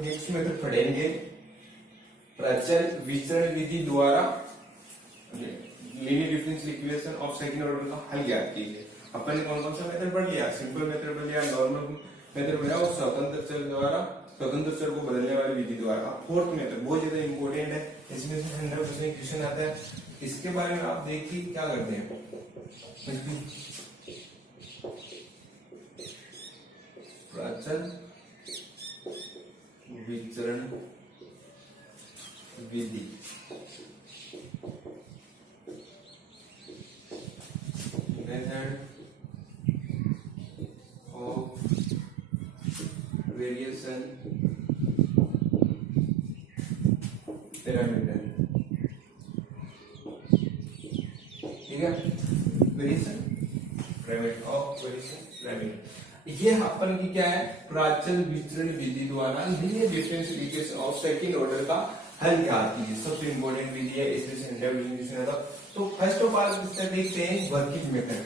Next method पढ़ेंगे प्राचल विचरण विधि द्वारा linear differential equation of second order का हल ज्ञात कीजिए। अपन ने कौन कौन सा मेथड पढ़ लिया? सिंपल मेथड पढ़ लिया, नॉर्मल मेथड पढ़ लिया और स्वतंत्र चर द्वारा स्वतंत्र चर को बदलने वाली विधि द्वारा। फोर्थ मेथड बहुत ज्यादा इंपॉर्टेंट है, इसमें से 100% क्वेश्चन आता है। इसके बारे में आप देखिए क्या करते हैं। प्राचल विचरण विधि मेथड ऑफ वेरिएशन पैरामीटर, ठीक है, variation parameter of variation parameter. ये अपन की क्या है? प्राचल विचरण विधि द्वारा linear differential equation of second order का हल ज्ञात कीजिए। सबसे इंपॉर्टेंट विधि है, इसमें तो फर्स्ट ऑफ ऑल देखते हैं वर्किंग मेथड।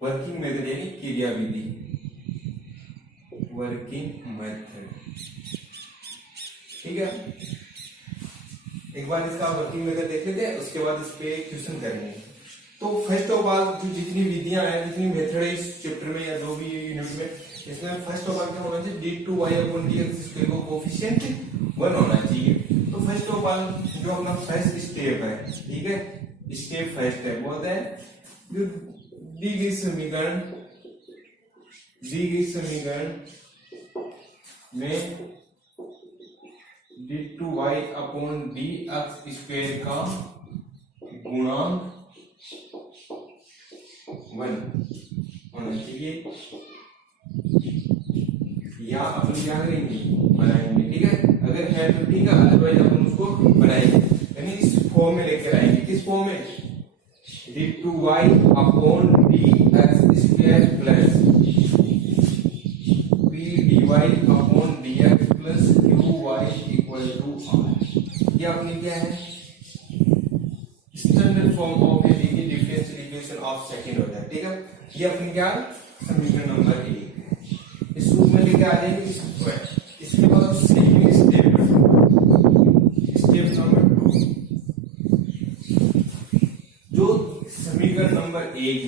वर्किंग मेथड यानी क्रिया विधि, वर्किंग मेथड, ठीक है। एक बार इसका वर्किंग मेथड देख लेते हैं, उसके बाद इस पे क्वेश्चन करेंगे। तो फर्स्ट ऑफ ऑल जो जितनी विधियां हैं, जितनी मेथड है इस चैप्टर में या जो भी यूनिट में, इसमें फर्स्ट ऑफ ऑल क्या होना चाहिए? d2y/dx स्क्वायर को कोफिशिएंट 1 होना चाहिए। तो फर्स्ट ऑफ ऑल जो अपना फर्स्ट स्टेप है, ठीक है, स्टेप फर्स्ट है, बोलते हैं जो दी गई समीकरण में d2y/dx स्क्वायर का गुणांक 1 होना चाहिए, या अपन क्या करेंगे? बनाएंगे, ठीक है। अगर है तो ठीक है, अदरवाइज अपन उसको बनाएंगे, यानी इस फॉर्म में लेकर आएंगे। किस फॉर्म में? d2y/dx square plus p/dx plus qy equal to r। ये अपनी क्या है? Standard form of a linear differential equation of second order, ठीक है। ये अपनी क्या? समीकरण नंबर 1 है। इस रूप में लेके आ जाएंगे इसको। इसके बाद सेकंड स्टेप नंबर 2, जो समीकरण नंबर 1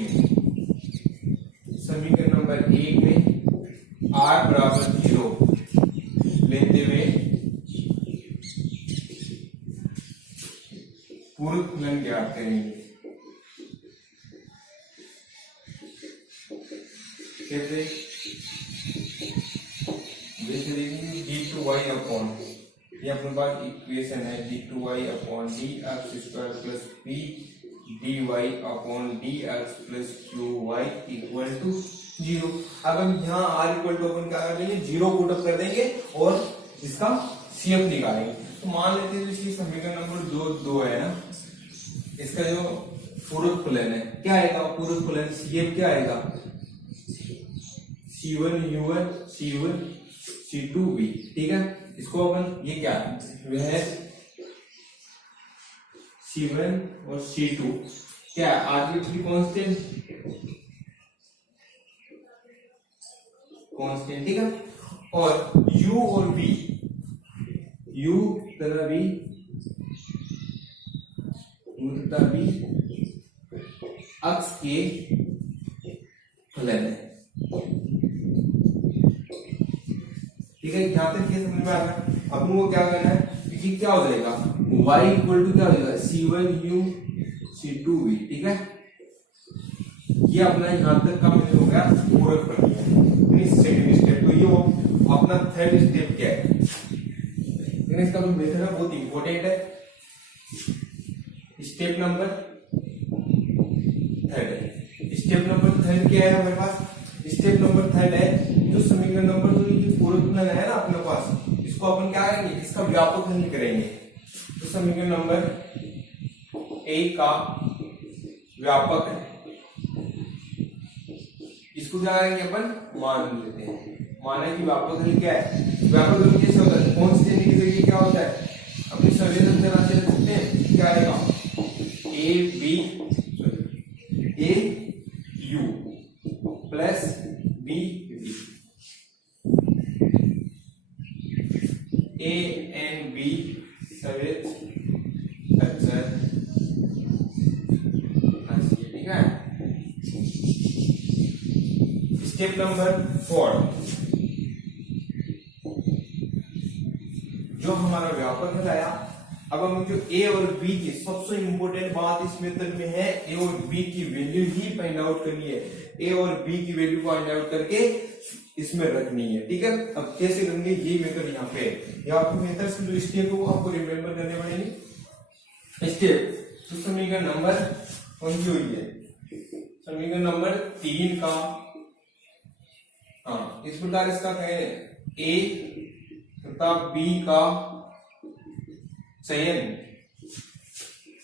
में r बराबर 0 लेते हुए पूर्व फलन ज्ञात करेंगे। कैसे? जैसे देखिए d2y/, ये अपने पास इक्वेशन है, d2y/dx square plus p/dx plus qy equal to 0। अब हम यहाँ r इक्वल टू अपन क्या कर देंगे? 0 पुट अप कर देंगे और इसका CF निकालेंगे। तो मान लेते हैं इसकी समीकरण नंबर 2 है ना, इसका जो पूरक फलन है क्या आएगा? पूरक फलन CF क्या आएगा? C1u1 C1 C2v, ठीक है। इसको अपन ये क्या है? C1 और C2 क्या आर्बिट्ररी कांस्टेंट, ठीक है। और u और v, u तथा v अक्ष के फलन है, ठीक है। यहां तक ये समझ में आ गया। अब वो क्या करना है? क्योंकि क्या हो जाएगा? y इक्वल टू क्या हो जाएगा? C1u C2v, ठीक है। ये अपना यहां तक का मतलब हो गया पूरक फलन, सेकंड स्टेप। तो ये अपना थर्ड स्टेप क्या है? लेकिन इसका जो मेथड है बहुत इंपॉर्टेंट है। स्टेप नंबर 3 है। स्टेप नंबर 3 क्या है हमारे पास? स्टेप नंबर 3 है जो समीकरण नंबर जो ये पूरक फलन है ना अपने पास, इसको अपन क्या करेंगे? इसका व्यापक हल करेंगे। तो समीकरण नंबर 1 का व्यापक है, इसको क्या करेंगे? अपन मान लेते हैं। माना कि व्यापक हल क्या है? व्यापक हल कैसे होता है? कांस्टेंट की जगह क्या होता है? अपनी संवेदन राशि रख सकते हैं। क्या आएगा? A U plus B, step number 4, जो हमारा व्यापक हल आया। अब हम जो ए और बी की सबसे इंपॉर्टेंट बात इस मेथड में है, ए और बी की वैल्यू ही फाइंड आउट करनी है। ए और बी की वैल्यू फाइंड आउट करके इसमें रखनी है, ठीक है। अब कैसे करेंगे, ये मेथड यहाँ पे, यहाँ पे मेथड्स की जो स्टेप है वो आपको रिमेम्बर करने पड़ेंगे। स्टेप तो समीकरण नंबर कौन सी हुई है, समीकरण नंबर 3 का, हाँ इस प्रकार इसका कहें ए तथा बी का चयन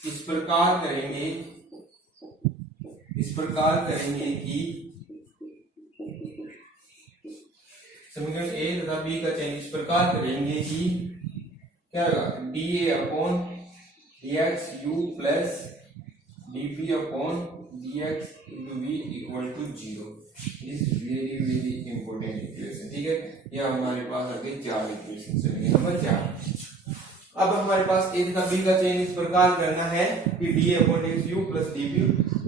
इस प्रकार करेंगे कि समीकरण ए तथा बी का चयन इस प्रकार करेंगे कि क्या होगा, D A upon D X U plus D B upon D X into V equal to 0। This very very important equation, ठीक है। यह हमारे पास आ गई 4 इक्वेशन, समीकरण नंबर 4। अब हमारे पास ए तथा बी का चयन इस प्रकार करना है कि D A upon D X U plus D B.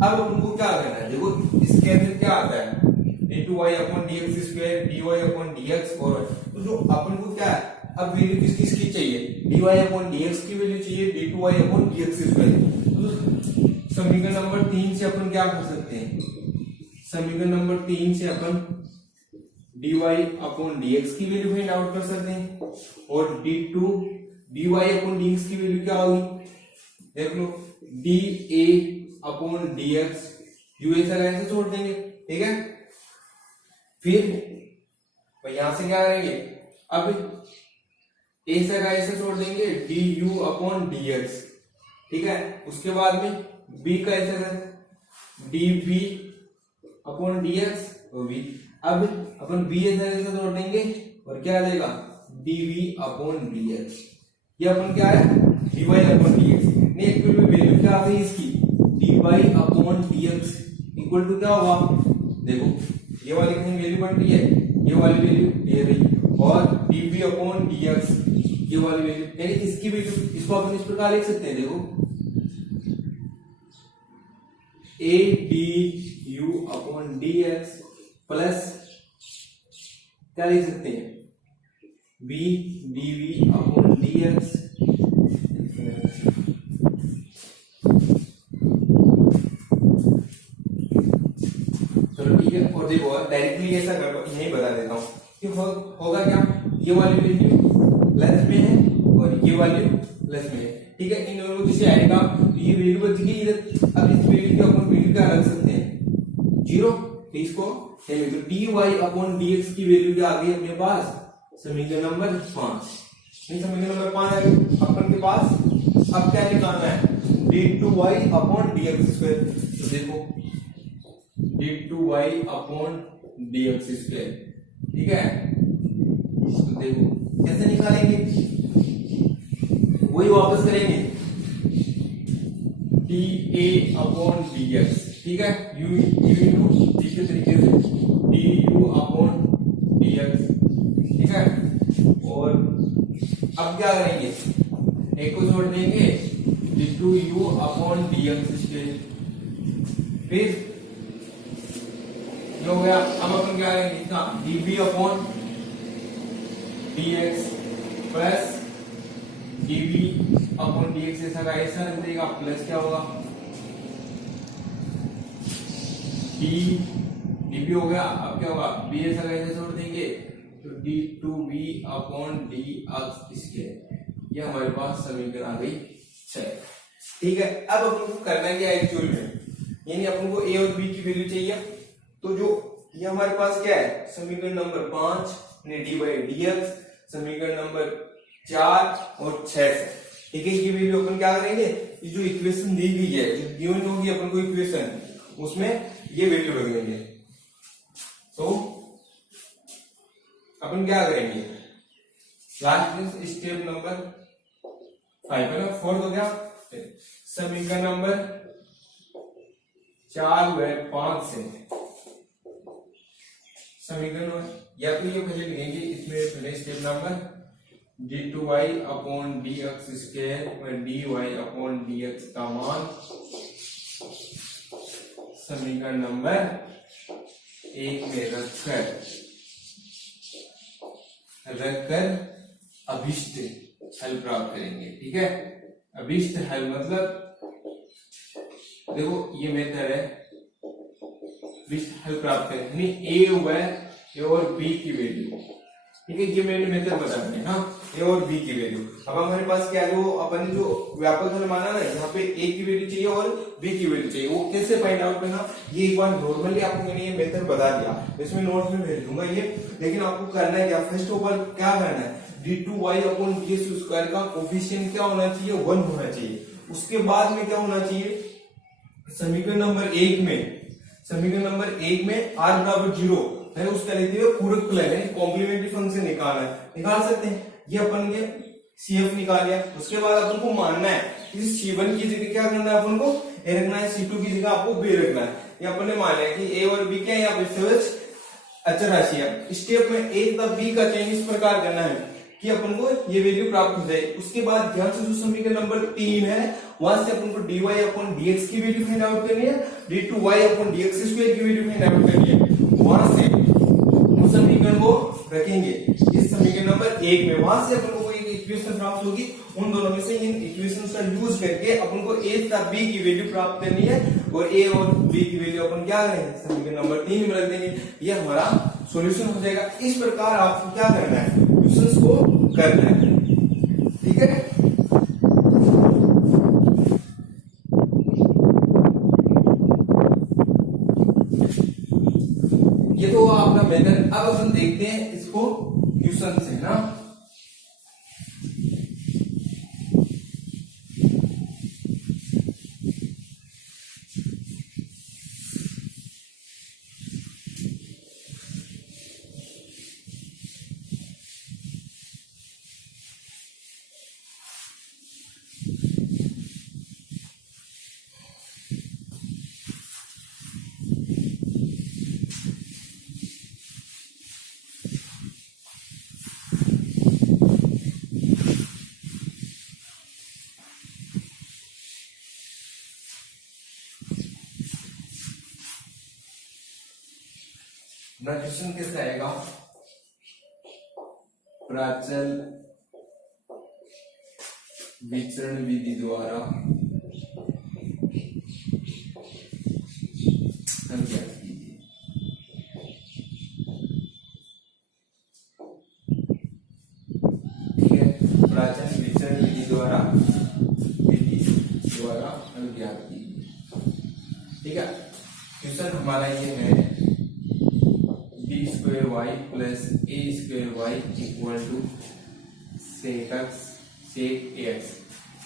अब उनको क्या करना है, देखो इसके अंदर क्या आता है, d2y upon dx square dy upon dx और तो जो अपन को क्या है, अब वैल्यू किस किस की चाहिए, dy अपॉन dx की वैल्यू चाहिए, d2y अपॉन dx स्क्वायर। तो समीकरण नंबर 3 से अपन क्या कर सकते हैं, समीकरण नंबर 3 से अपन dy अपॉन dx की वैल्यू फाइंड आउट कर सकते हैं, और dy अपॉन dx की वैल्यू क्या होगी, देख लो dA अपॉन dx, यू ऐसा छोड़ देंगे, ठीक है। फिर यहां से क्या करेंगे, अब ए से ऐसे छोड़ देंगे D U upon D X, ठीक है। उसके बाद में बी का ऐसे D B upon D X और बी, अब अपन बी ऐसे छोड़ देंगे और क्या आ जाएगा D V upon D X. ये अपन क्या है D Y upon D X, नहीं एक्चुअल में वैल्यू क्या आ गई इसकी, D Y upon D X equal to क्या होगा, देखो ये वाली कहीं वैल्यू बन रही है, ये वाली वैल्यू दे रही, और dv अपॉन dx ये वाली वैल्यू, यानी इसकी वैल्यू, इसको अपन इस प्रकार लिख सकते हैं, देखो a du upon dx plus क्या लिख सकते हैं b dv अपॉन dx। और देखो डायरेक्टली ऐसा कर लो, यही बता देता हूँ कि होगा क्या, ये वाली वैल्यू प्लस में है और ये वाली प्लस में है, ठीक है। इन दोनों को जिसे आएगा तो ये वैल्यू बच गई इधर, अब इस वैल्यू की अपन वैल्यू क्या रख सकते हैं 0, तो इसको तो dy अपॉन dx की वैल्यू क्या आ गई अपने पास, समीकरण नंबर 5, नहीं समीकरण नंबर 5 आ गई अपन के पास। अब क्या निकालना है d2y अपॉन dx स्क्वायर, तो देखो d2y अपॉन dx स्क्वायर, ठीक है। तो देखो कैसे निकालेंगे, वही वापस करेंगे dA अपॉन dx, ठीक है, u इंटू d के तरीके से du अपॉन dx, ठीक है। और अब क्या करेंगे, एक को छोड़ देंगे d2u अपॉन dx स्क्वायर, फिर जो हो गया। अब अपन क्या करेंगे इतना dB upon dx plus dB upon dx ऐसा का ऐसा रख देगा, प्लस क्या होगा dB हो गया। अब क्या होगा b ऐसा का ऐसा छोड़ देंगे तो d2b अपॉन dx स्क्वायर, ये हमारे पास समीकरण आ गई 6, ठीक है। अब अपन को करना क्या एक्चुअल में, यानी अपन को a और b की वैल्यू चाहिए, तो जो ये हमारे पास क्या है समीकरण नंबर 5 ने डी बाई डी एक्स, समीकरण नंबर 4 और 6 से, ठीक है। ये वैल्यू अपन क्या करेंगे, ये जो इक्वेशन दी गई है, जो गिवन होगी अपन को इक्वेशन, उसमें ये वैल्यू रख देंगे। तो अपन क्या करेंगे, लास्ट स्टेप नंबर 5 है ना, 4 हो गया, समीकरण नंबर 4 व 5 से समीकरण, या तो ये पहले लिखेंगे, इसमें पहले step number d2y upon dx square और dy अपॉन dx का मान समीकरण नंबर एक में रखकर अभिष्ट हल प्राप्त करेंगे। ठीक है, अभिष्ट हल मतलब देखो ये मेथड है अभिष्ट हल प्राप्त करें, यानी ए और बी की वैल्यू। ठीक है, ये मैंने मेथड बता दें। हाँ, ए और बी की वैल्यू। अब हमारे पास क्या है, वो अपन ने जो व्यापक हल माना ना, यहाँ पे ए की वैल्यू चाहिए और बी की वैल्यू चाहिए। वो कैसे फाइंड आउट करना, ये एक बार नॉर्मली आपको मैंने ये मेथड बता दिया, इसमें नोट्स में भेज दूंगा ये। लेकिन आपको करना है क्या, फर्स्ट ऑफ ऑल क्या करना है, d2y/dx² का कोफिशिएंट क्या होना चाहिए, 1 होना चाहिए। उसके बाद में क्या होना चाहिए, समीकरण नंबर 1 में r बराबर 0 है, उसका लेते हुए पूरक फलन है, कॉम्प्लीमेंट्री फंक्शन निकालना है, निकाल सकते हैं। ये अपन के CF निकाल लिया। उसके बाद अपन को मानना है कि C1 की जगह क्या करना है, अपन को A रखना है, C2 की जगह आपको B रखना है। ये अपन ने मान लिया कि A और B क्या है, यहाँ पे सहज अचर राशि है। स्टेप में A तथा B का चयन इस प्रकार करना है कि अपन को ये वैल्यू प्राप्त हो जाए। उसके बाद ध्यान से जो समीकरण नंबर 3 है, वहां से अपन को dy/dx की वैल्यू फाइंड आउट करनी है, d2y/dx² की वैल्यू फाइंड आउट करनी है। वहां से उस समीकरण को रखेंगे इस समीकरण नंबर 1 में, वहां से अपन को एक इक्वेशन प्राप्त होगी। उन दोनों में से इन इक्वेशंस का यूज करके अपन को a तथा b की वैल्यू प्राप्त करनी है, और a और b की वैल्यू अपन क्या करेंगे, समीकरण नंबर 3 में रख देंगे। ये हमारा सॉल्यूशन हो जाएगा। इस प्रकार आपको क्या करना है, क्वेश्चंस को करना है। ठीक है, ये तो आपका मेथड। अब अपन देखते हैं इसको क्वेश्चन से ना। क्वेश्चन कैसा आएगा, प्राचल विचरण विधि द्वारा हल ज्ञात कीजिए। ठीक है, प्राचल विचरण विधि द्वारा हल ज्ञात कीजिए। ठीक है, क्वेश्चन हमारा ये है b² y plus a² y equal to sec ax,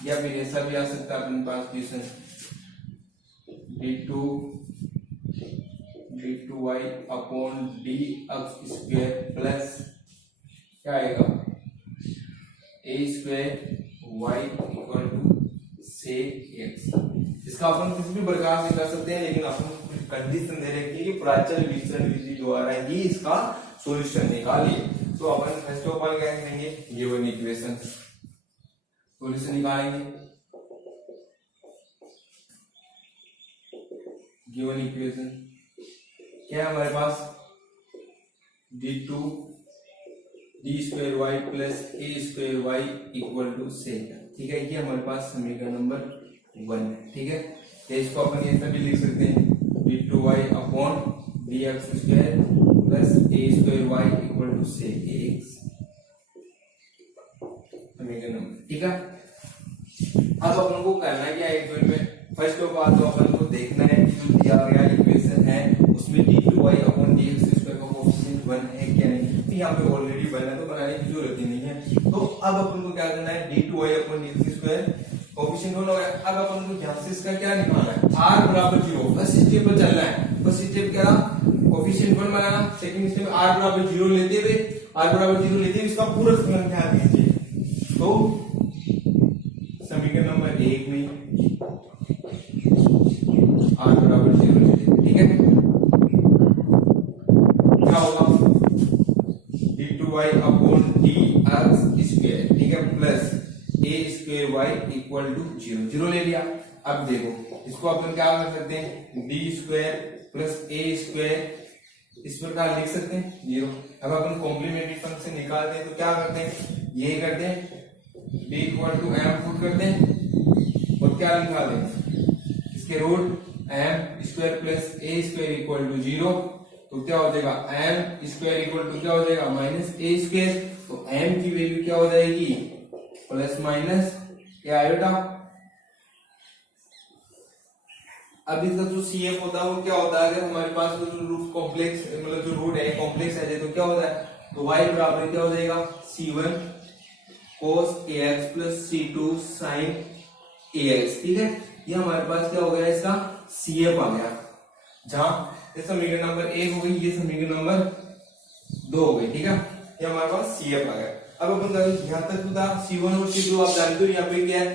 या फिर ऐसा भी आ सकता है अपने पास question d2y upon dx² plus क्या आएगा a² y equal to sec ax। इसका अपन किसी भी प्रकार से कर सकते हैं, लेकिन अपन कंडीशन दे रखी है कि प्राचल विचरण विधि द्वारा ही इसका सॉल्यूशन निकालिए। तो अपन फर्स्ट ऑफ ऑल क्या करेंगे, गिवन इक्वेशन सॉल्यूशन निकालेंगे। गिवन इक्वेशन क्या है हमारे पास, d2 y plus a² y equal to sec। ठीक है, ये हमारे पास समीकरण नंबर 1 है। ठीक है, तो इसको अपन ऐसा भी लिख सकते हैं d2y upon dx² plus a² y equal to sec ax, समीकरण नंबर। ठीक है, अब अपन को करना क्या है इक्वेशन में, फर्स्ट ऑफ ऑल तो अपन को देखना है कि जो दिया गया इक्वेशन है उसमें d2y अपॉन dx² का कोएफिशिएंट 1 है क्या नहीं। तो यहाँ पे ऑलरेडी 1 है, तो बनाने की जरूरत ही नहीं है। तो अब अपन को क्या करना है, d2y अपॉन dx² कोएफिशिएंट 1 हो गया। अब अपन को ध्यान से इसका क्या निकालना है, r बराबर 0। फर्स्ट स्टेप पर चलना है। फर्स्ट स्टेप क्या, कोएफिशिएंट 1 बनाना। सेकंड स्टेप r बराबर 0 लेते हुए इसका पूरा फलन क्या कीजिए। तो समीकरण नंबर 1 में r बराबर 0 लेते हैं। ठीक है, क्या होगा, d2y अपॉन dx²। ठीक है, plus a² y equal to 0 ले लिया। अब देखो इसको अपन क्या कर सकते हैं, d² प्लस a² इस प्रकार लिख सकते हैं 0। अब अपन कॉम्प्लीमेंट्री फंक्शन निकालते हैं तो क्या करते हैं, ये करते हैं b equal to m put करते हैं और क्या निकाल देंगे, इसके root m square plus a square equal to 0। तो क्या हो जाएगा m स्क्वायर इक्वल टू क्या हो जाएगा माइनस a स्क्वायर। तो m की वैल्यू क्या हो जाएगी प्लस माइनस a आयोटा। अब इसका जो CF होता है वो क्या होता है, अगर हमारे पास जो रूट कॉम्प्लेक्स मतलब जो रूट है कॉम्प्लेक्स है तो क्या होता है, तो y बराबर क्या हो जाएगा c1 cos ax plus c2 sin ax। ठीक है, ये हमारे पास क्या हो गया, इसका CF आ गया। जहां ये समीकरण नंबर 1 हो गई, ये समीकरण नंबर 2 हो गई। ठीक है, ये हमारे पास CF आ गया। अब अपन यहां तक था c1 और c2 आप जानते हो यहाँ पे क्या है,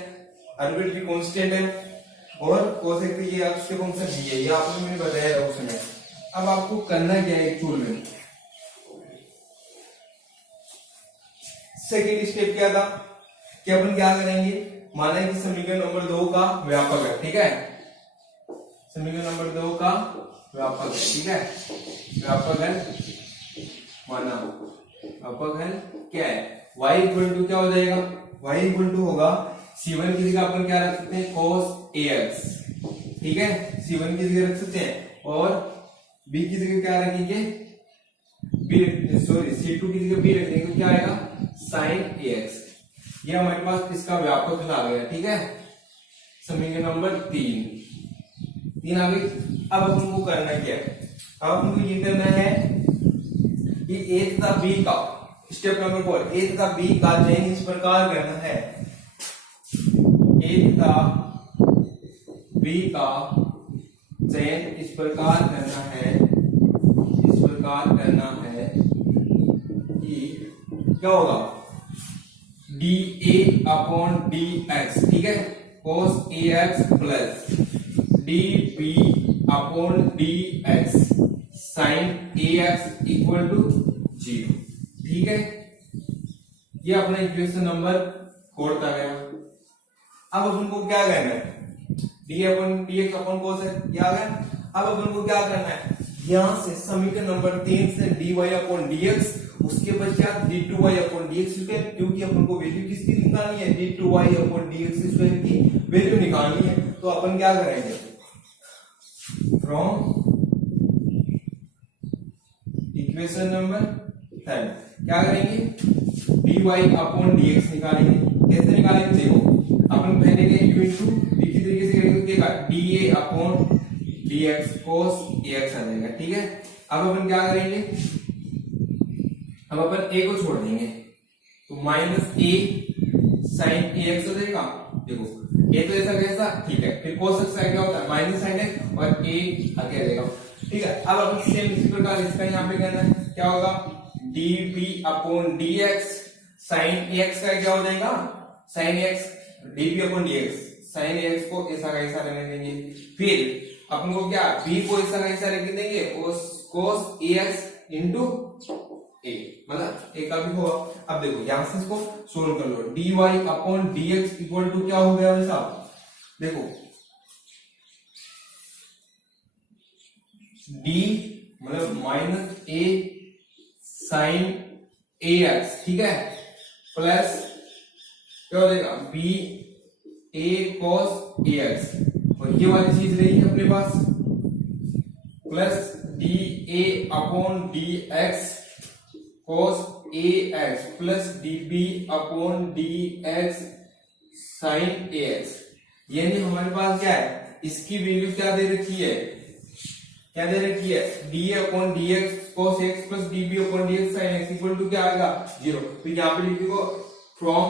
आर्बिट्रेरी कांस्टेंट है और cos x ये x के फंक्शन है, ये आपने मैंने बताया उस समय। अब आपको करना क्या है एक्चुअल में, सेकेंड स्टेप क्या था कि अपन क्या करेंगे, माना कि समीकरण नंबर 2 का व्यापक है। ठीक है, समीकरण नंबर 2 का व्यापक है। ठीक है, व्यापक है माना, व्यापक है क्या है, y इक्वल टू क्या हो जाएगा, y इक्वल टू होगा c1 की जगह अपन क्या रख सकते हैं cos ax। ठीक है, c1 की जगह रख सकते हैं और b की जगह क्या रखेंगे, c2 की जगह b रख देंगे तो क्या आएगा sin ax। ये हमारे पास इसका व्यापक आ गया। ठीक है, समीकरण नंबर 3 आ गई। अब अपन को करना क्या है, अब अपन को ये करना है कि a तथा b का स्टेप नंबर 4 a तथा b का चयन इस प्रकार करना है, a तथा b का चयन इस प्रकार करना है, इस प्रकार करना है कि क्या होगा dA अपॉन dx। ठीक है, cos ax plus dB upon dx sin ax equal to 0। ठीक है, ये अपना इक्वेशन नंबर 4 आ गया। अब अपन को क्या करना है, d upon dx upon cos है, ये आ गया। अब अपन को क्या करना है, यहां से समीकरण नंबर 3 से dy अपॉन dx, उसके पश्चात d2y अपॉन dx स्क्वायर, क्योंकि अपन को वैल्यू किसकी निकालनी है, d2y अपॉन dx स्क्वायर की वैल्यू निकालनी है। तो अपन क्या करेंगे, फ्रॉम इक्वेशन नंबर 10 क्या करेंगे, dy अपॉन dx निकालेंगे। कैसे निकालेंगे, देखो अपन पहले के u इनटू d की तरीके से करेंगे तो क्या dA upon dx cos ax आ जाएगा। ठीक है, अब अपन क्या करेंगे, अब अपन a को छोड़ देंगे तो माइनस a sin ax हो जाएगा। देखो a तो ऐसा कैसा, ठीक है, फिर cos x क्या होता है माइनस sin x और a आगे आ जाएगा। ठीक है, अब अपन सेम इसी प्रकार इसका यहाँ पे करना है, क्या होगा dB upon dx sin ax का क्या हो जाएगा sin x, dB upon dx sin ax को ऐसा का ऐसा रहने देंगे। फिर अपन को क्या b को ऐसा का ऐसा रख देंगे cos ax इंटू a, मतलब a का भी होगा। अब देखो यहां से इसको सोल्व कर लो, dy upon dx equal to क्या हो गया साहब, देखो d मतलब माइनस a sin ax। ठीक है, प्लस क्या हो जाएगा b a cos ax, और ये वाली चीज रही अपने पास plus dA upon dx cos ax plus dB upon dx sin ax। यानी हमारे पास क्या है, इसकी वैल्यू क्या दे रखी है, क्या दे रखी है dA upon dx cos x plus dB upon dx sin x equal to क्या आएगा 0। तो यहाँ पे लिखिएगा फ्रॉम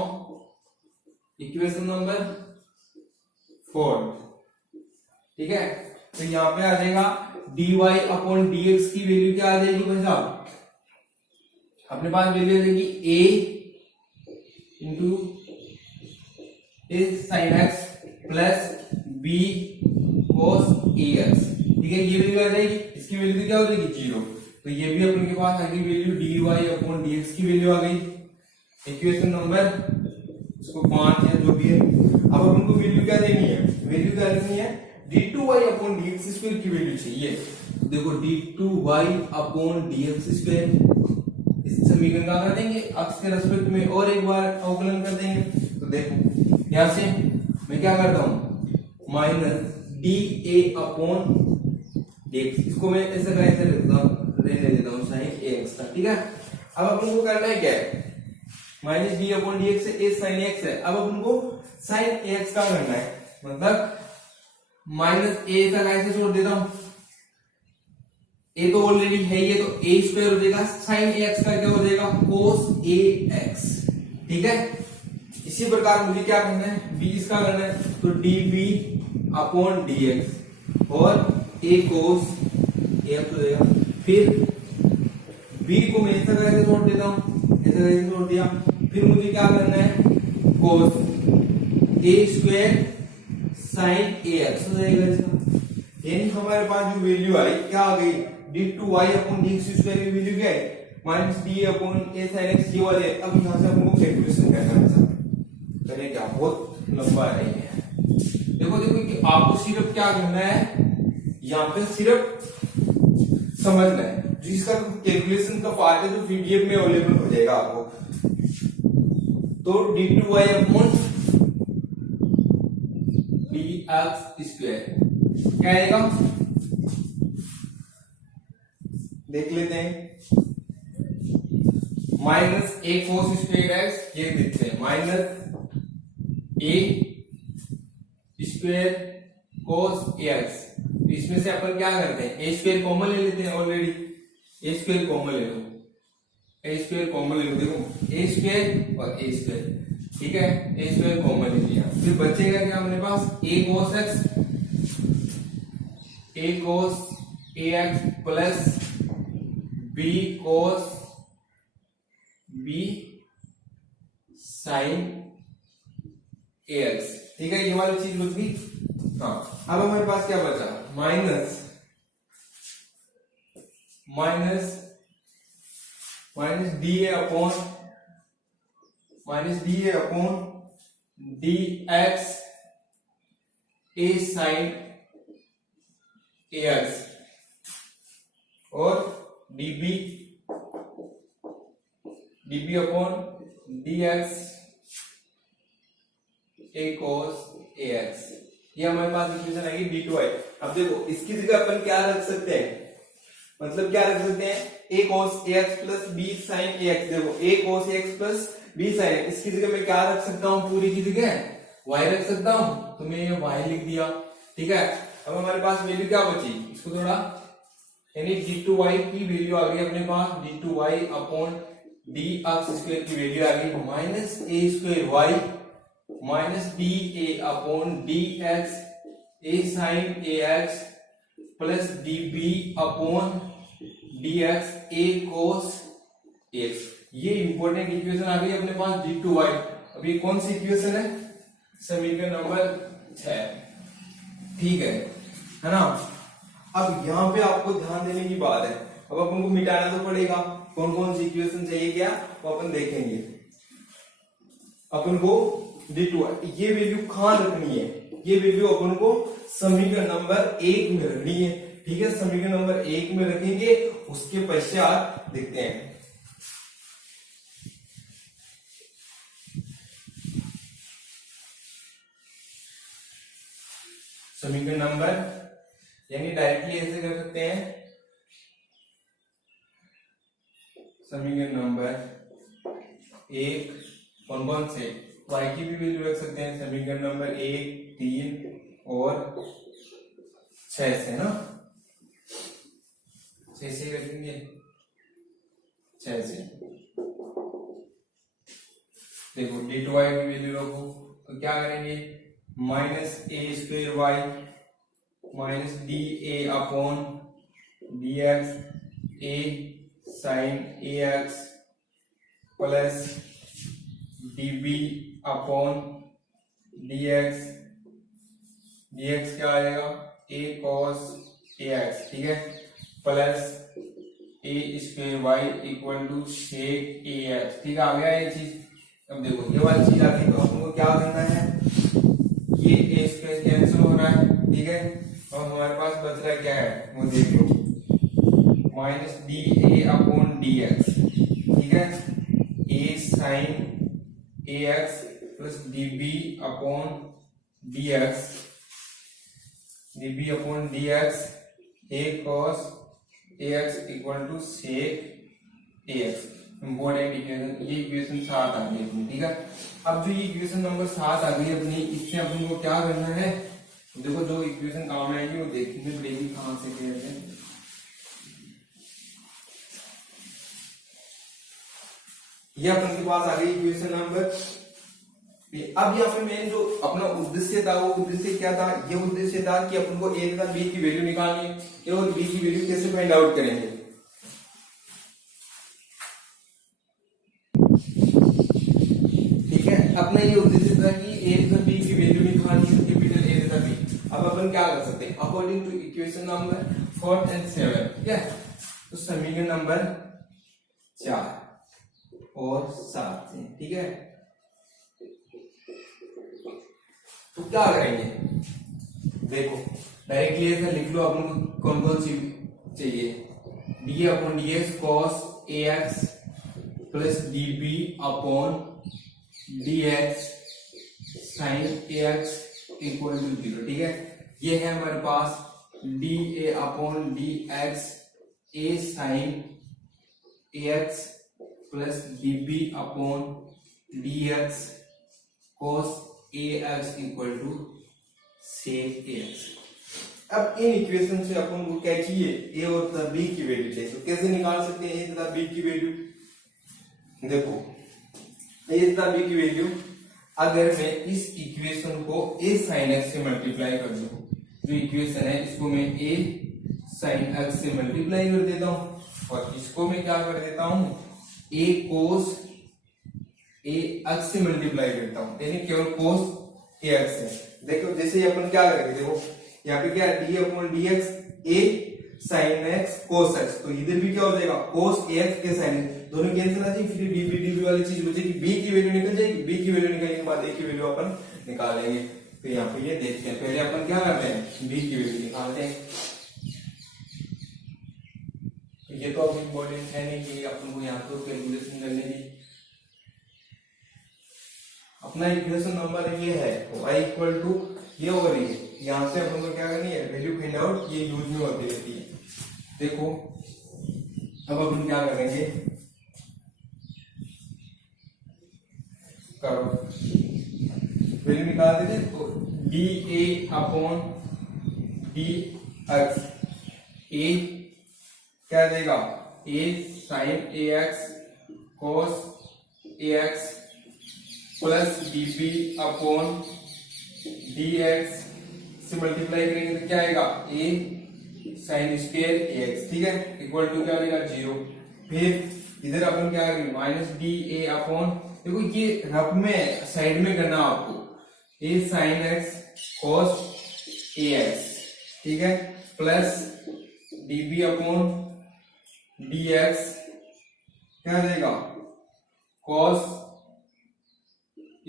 इक्वेशन नंबर 4। ठीक है, तो यहाँ पे आ जाएगा dy अपॉन dx की वैल्यू क्या आ जाएगी भाई साहब, अपने पास वैल्यू आ जाएगी a into sin x plus b cos ax। ठीक है, ये वैल्यू आ जाएगी, इसकी वैल्यू क्या हो जाएगी 0। तो ये भी अपन के पास आ गई वैल्यू dy अपॉन dx की वैल्यू आ गई, इक्वेशन नंबर इसको 5 है जो भी है। अब अपन को वैल्यू क्या देनी है, वैल्यू क्या देनी है d2y अपॉन dx स्क्वायर की वैल्यू चाहिए। देखो d2y अपॉन dx स्क्वायर, इस समीकरण का कर देंगे अक्ष के रेस्पेक्ट में और एक बार अवकलन कर देंगे। तो देखो यहां से मैं क्या करता हूं, माइनस dA अपॉन dx, इसको मैं ऐसा का ऐसा रहने देता हूं साइन ax का, ठीक है। अब अपन को करना है क्या है, minus D upon D X A sine X है। अब अपन को साइन एक्स का करना है, मतलब माइनस ए तक ऐसे छोड़ देता हूं, ए तो ऑलरेडी है ये, तो ए स्क्वायर हो जाएगा, साइन एक्स का क्या हो जाएगा कोस ए एक्स, ठीक है। इसी प्रकार मुझे क्या करना है, बी इसका करना है, तो D B upon D X और ए कोस ए एक्स हो जाएगा। फिर बी को मैं ऐसा कैसे छोड़ देता हूं, ऐसा कैसे छोड़ दिया, फिर मुझे क्या करना है कोस ए स्क्वायर साइन ए एक्स हो जाएगा इसका। यानी हमारे पास जो वैल्यू आई क्या आ गई, d2y अपॉन dx स्क्वायर की वैल्यू क्या है माइनस डी अपॉन ए साइन एक्स, ये वाले। अब यहां से हमको कैलकुलेशन करना है, करें क्या, बहुत लंबा है ये। देखो देखो कि आपको सिर्फ क्या करना है, यहाँ पे सिर्फ समझना है, जिसका कैलकुलेशन का पार्ट है जो पीडीएफ में अवेलेबल हो जाएगा आपको। तो d2y अपॉन dx स्क्वायर क्या आएगा, देख लेते हैं, माइनस ए कोस स्क्वायर एक्स, ये देखते हैं minus A square cos x. इसमें से अपन क्या करते हैं, ए स्क्वायर कॉमन ले लेते हैं, ऑलरेडी ए स्क्वायर कॉमन ले लो, ए स्क्वायर कॉमन ले लो, देखो ए स्क्वायर और ए स्क्वायर, ठीक है, ए स्क्वायर कॉमन ले लिया। फिर बचेगा क्या हमारे पास, A cos X, A cos A X plus B cos B sine A X, ठीक है, ये वाली चीज बच गई। हाँ, अब हमारे पास क्या बचा, minus minus minus D A upon D X A sine A X और DB upon D X A cos A X, ये हमारे पास इक्वेशन आएगी d2y। अब देखो इसकी जगह अपन क्या रख सकते हैं, मतलब क्या रख सकते हैं, a cos ax plus b sin ax। देखो a cos ax plus b sin ax, इसकी जगह मैं क्या रख सकता हूँ, पूरी की जगह y रख सकता हूँ, तो मैं ये y लिख दिया, ठीक है। अब हमारे पास वैल्यू क्या बची, इसको थोड़ा, यानी d2y की वैल्यू आ गई अपने पास, d2y अपॉन dx स्क्वायर की वैल्यू आ गई minus a square y minus D A upon D X A sine A X plus D B upon D X A cos X. ये इंपॉर्टेंट इक्वेशन आ गई अपने पास d2y। अब ये कौन सी इक्वेशन है, समीकरण नंबर 6, ठीक है ना। अब यहाँ पे आपको ध्यान देने की बात है, अब अपन को मिटाना तो पड़ेगा, कौन कौन सी इक्वेशन चाहिए क्या वो अपन देखेंगे। अपन को d2y ये वैल्यू कहां रखनी है, ये वैल्यू अपन को समीकरण नंबर 1 में रखनी है, ठीक है। समीकरण नंबर 1 में रखेंगे, उसके पश्चात देखते हैं समीकरण नंबर, यानी डायरेक्टली ऐसे कर सकते हैं, समीकरण नंबर 1 कौन कौन से, y की भी वैल्यू रख सकते हैं, समीकरण नंबर 1, 3 और 6 से ना, 6 से रखेंगे, 6 से देखो d2y की वैल्यू रखो, तो क्या करेंगे, minus A square Y minus D A upon D X A sine A X plus D B upon D X क्या आएगा, ए कॉस ए एक्स, ठीक है, plus A square Y equal to sec A X, ठीक है, आ गया ये चीज। अब देखो ये वाली चीज आ गई, तो हमको क्या करना है, ये ए स्क्वायर कैंसिल हो रहा है, ठीक है, और हमारे पास बच रहा है क्या है वो देख लो, minus D A upon D X, ठीक है, A sine A X plus D B upon D X, D B upon D X, A cos A X equal to sec A X. Important equation, ये equation 7 आ गई अपनी, ठीक है। अब जो ये इक्वेशन नंबर 7 आ गई अपनी, इससे अपन को क्या करना है, देखो जो इक्वेशन काम आएगी वो देखने पड़ेगी कहां से कहते हैं। ये अपन के पास आ गई इक्वेशन नंबर। अब यहाँ पे मेन जो अपना उद्देश्य था, वो उद्देश्य क्या था, ये उद्देश्य था कि अपन को ए तथा बी की वैल्यू निकालनी है और बी की वैल्यू कैसे फाइंड आउट करेंगे। ठीक है, अपना ये उद्देश्य था कि ए तथा बी की वैल्यू निकालनी है, कैपिटल ए तथा बी। अब अपन क्या कर सकते हैं, अकॉर्डिंग टू इक्वेशन नंबर 4 और 7, ठीक है, तो समीकरण नंबर 4 और 7 से, ठीक है। तो क्या करेंगे, देखो डायरेक्टली ऐसा लिख लो, अपन को कौन कौन सी चाहिए, D upon D X cos A X plus D B upon D X sine A X equal to 0, ठीक है। ये है हमारे पास D A upon D X A sine A X plus D B upon D X cos A X equal to sec A X. अब इन equation से अपन को क्या चाहिए, ए और तथा बी की वैल्यू चाहिए। तो कैसे निकाल सकते हैं ए तथा बी की वैल्यू, देखो ए तथा बी की वैल्यू, अगर मैं इस इक्वेशन को ए साइन एक्स से मल्टीप्लाई कर दूं, जो इक्वेशन है इसको मैं ए साइन एक्स से मल्टीप्लाई कर देता हूं और इसको मैं क्या कर देता हूं, ए कोस ए एक्स से मल्टीप्लाई करता हूं, यानी केवल कोस ए एक्स है। देखो जैसे अपन क्या करेंगे, देखो यहाँ पे क्या है, D upon D X A sine x cos x, तो इधर भी क्या हो जाएगा, कोस ए एक्स के साइन एक्स, दोनों कैंसिल आ जाएगी, फिर डी वाली चीज बचेगी, बी की वैल्यू निकल जाएगी, बी की वैल्यू निकलने के बाद ए की वैल्यू अपन निकालेंगे। तो यहाँ पे ये देखते हैं, पहले अपन क्या करते हैं, बी की वैल्यू निकालते हैं। तो ये तो अब इम्पोर्टेंट है नहीं कि अपन को यहाँ तो कैलकुलेशन करने की। अपना इक्वेशन नंबर ये है, y इक्वल टू ये हो रही है, यहाँ से अपन को क्या करनी है, वैल्यू फाइंड आउट, ये यूज में होती रहती है। देखो अब अपन क्या करेंगे, करो वैल्यू निकाल देते, तो D A upon D X, A क्या देगा, A sine A X cos A X plus D B upon D X से मल्टीप्लाई करेंगे तो क्या आएगा, A sine square A X, ठीक है, इक्वल टू क्या आएगा 0। फिर इधर अपन क्या करेंगे, माइनस डी ए अपॉन, देखो ये रफ में साइड में करना आपको, A sine X cos A X, ठीक है, plus D B upon D X क्या आ जाएगा, cos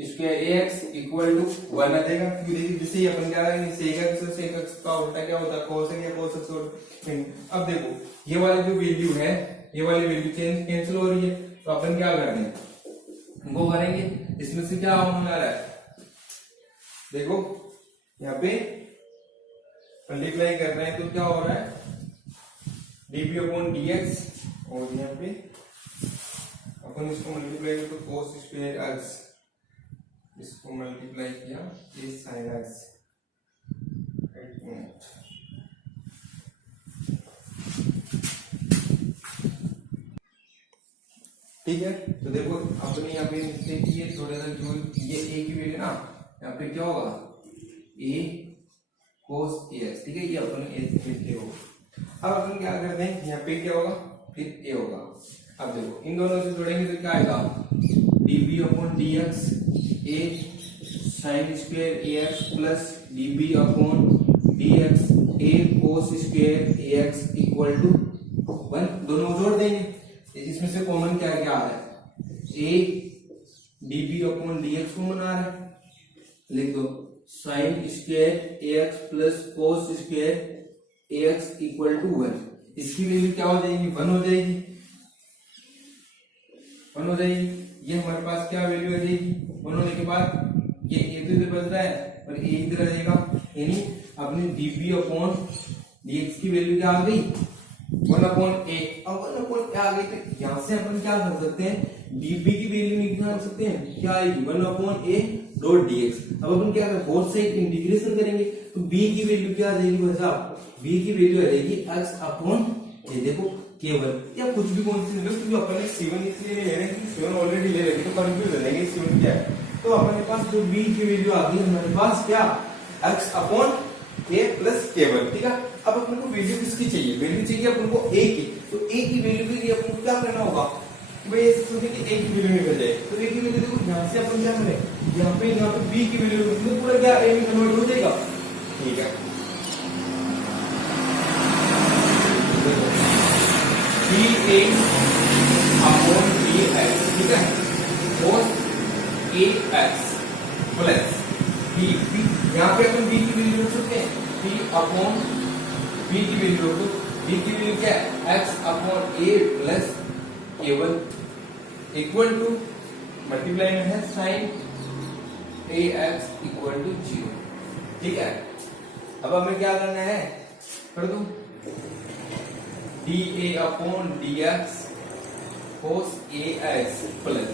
square A X equal to 1 आ जाएगा। क्योंकि देखिए जिससे ही अपन क्या करेंगे, सेक एक्स का उल्टा क्या होता है, कोस एक्स या कोस एक्स। अब देखो ये वाली जो वैल्यू है, ये वाली वैल्यू कैंसिल हो रही है, तो अपन क्या कर रहे हैं, वो करेंगे, इसमें से क्या होने आ रहा है, देखो यहाँ पे मल्टीप्लाई कर रहे हैं तो क्या हो रहा है, डीबी अपॉन डी एक्स, और यहाँ पे अपन इसको मल्टीप्लाई करें तो कोस स्क्वायर एक्स, इसको मल्टीप्लाई किया ए साइन एक्स, ठीक है। तो देखो अपने यहाँ पे मिस्टेक की है थोड़ा सा, जो ये ए की वैल्यू ना, यहाँ पे क्या होगा, ए कोस ए एक्स, ठीक है, ये अपन ए से होगा। अब अपन क्या करते हैं, यहाँ पे क्या होगा, फिर ए होगा। अब देखो इन दोनों से जोड़ेंगे तो क्या आएगा, D B upon D X A sine square A X plus D B upon D X A cos square A X equal to 1, दोनों जोड़ देंगे, इसमें से कॉमन क्या क्या आ रहा है, A D B upon D X common आ रहा है, लिख दो sine square A X plus cos square A X equal to 1, इसकी वैल्यू क्या हो जाएगी, 1 हो जाएगी, 1 हो जाएगी। ये हमारे पास क्या वैल्यू आ जाएगी, 1 होने के बाद ये ए तो इधर बच रहा है और ए इधर आ जाएगा, यानी अपनी dB अपॉन dx की वैल्यू क्या आ गई, 1 अपॉन ए। अब 1 अपॉन ए आ गई तो यहां से अपन क्या कर सकते हैं, dB की वैल्यू निकाल सकते हैं, क्या आएगी 1 अपॉन ए डॉट dx। अब अपन क्या करें, बोथ साइड इंटीग्रेशन करेंगे तो b की वैल्यू क्या आ जाएगी भाई साहब, b की वैल्यू आ जाएगी x अपॉन ये देखो केवल, या कुछ भी कॉन्स्टेंट लो, क्योंकि अपन ने c1 इसलिए नहीं ले रहे हैं, c1 ऑलरेडी ले रखे तो कंफ्यूज हो जाएंगे c1 क्या है। तो अपने पास जो b की वैल्यू आ गई हमारे पास क्या, x अपॉन a प्लस केवल, ठीक है। अब अपन को वैल्यू किसकी चाहिए, वैल्यू चाहिए अपन को a की, तो a की वैल्यू के लिए अपन को क्या करना होगा, भाई ऐसे सोचे कि a की वैल्यू निकल जाए, तो a की वैल्यू देखो यहां से अपन क्या करें, यहां पे b की वैल्यू तो पूरा क्या a में कन्वर्ट हो जाएगा, ठीक है। dA अपॉन dx, ठीक है, और ax प्लस b, यहाँ पे अपन b की वैल्यू रख सकते हैं, b अपॉन b की वैल्यू रखो, b की वैल्यू क्या है, x अपॉन a प्लस केवल इक्वल टू मल्टीप्लाई में है साइन ax इक्वल टू 0, ठीक है। अब हमें क्या करना है, कर दो dA upon dx cos ax plus,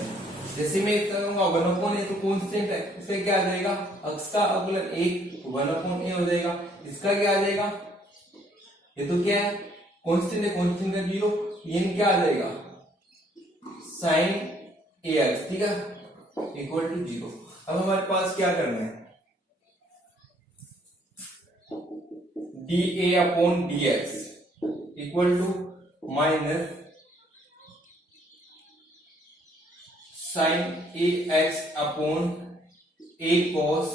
जैसे मैं करूंगा 1 अपॉन ए तो कांस्टेंट है, इससे क्या आ जाएगा, x का अवकलन 1 1 अपॉन ए हो जाएगा, इसका क्या आ जाएगा, ये तो क्या है कांस्टेंट है, कांस्टेंट का 0, ये क्या आ जाएगा sin ax, ठीक है, इक्वल टू 0। अब हमारे पास क्या करना है, dA upon dx equal to minus sine ax upon a cos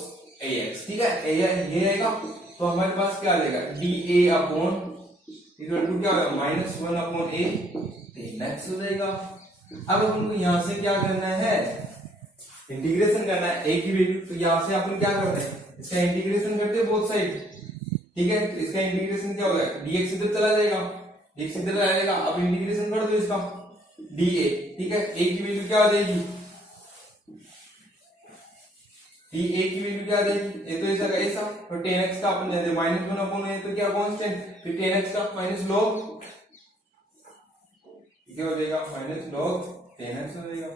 ax, ठीक है, ये आएगा, तो हमारे पास क्या आ जाएगा, dA अपॉन इक्वल टू क्या होगा, minus 1 upon a tan x हो जाएगा। अब हमको यहां से क्या करना है, इंटीग्रेशन करना है a की वैल्यू, तो यहां से अपन क्या करते हैं, इसका इंटीग्रेशन करते हैं बोथ साइड, ठीक है, तो इसका इंटीग्रेशन क्या होगा, dx इधर चला जाएगा, dx इधर आ जाएगा, अब इंटीग्रेशन कर दो इसका dA, ठीक है, a की वैल्यू क्या आ जाएगी, dA की वैल्यू क्या आ जाएगी, ये तो ऐसा का ऐसा, तो tan x का अपन ले दे माइनस 1 अपॉन a, तो क्या कांस्टेंट, फिर tan x का माइनस log क्या हो जाएगा, माइनस log tan x हो जाएगा,